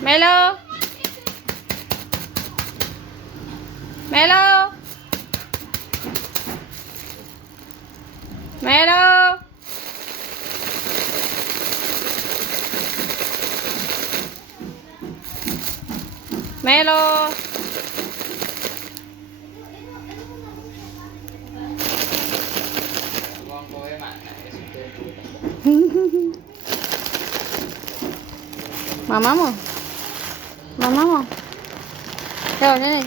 Melo. Melo. Melo. Melo. Mamamu. Mamamu. Yo, sini.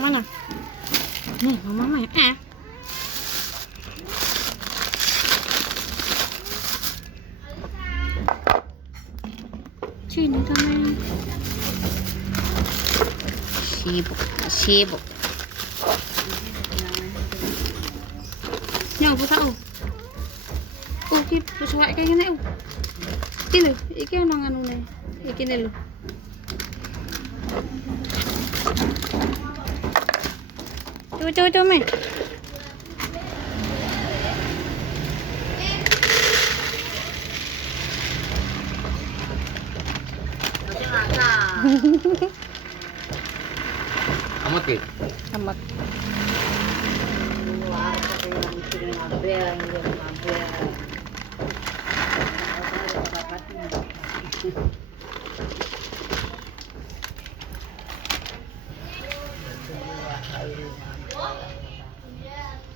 Mana? Nih, mama ya. Sini tangan. Sibuk. Nyaw po tao. Ki suwak kayak gini. Iki lho, iki ono nganune. Iki ne lho. Coba me. Amat gitu. Amat. Luar, tapi yang sering ngambil, yang ngambil.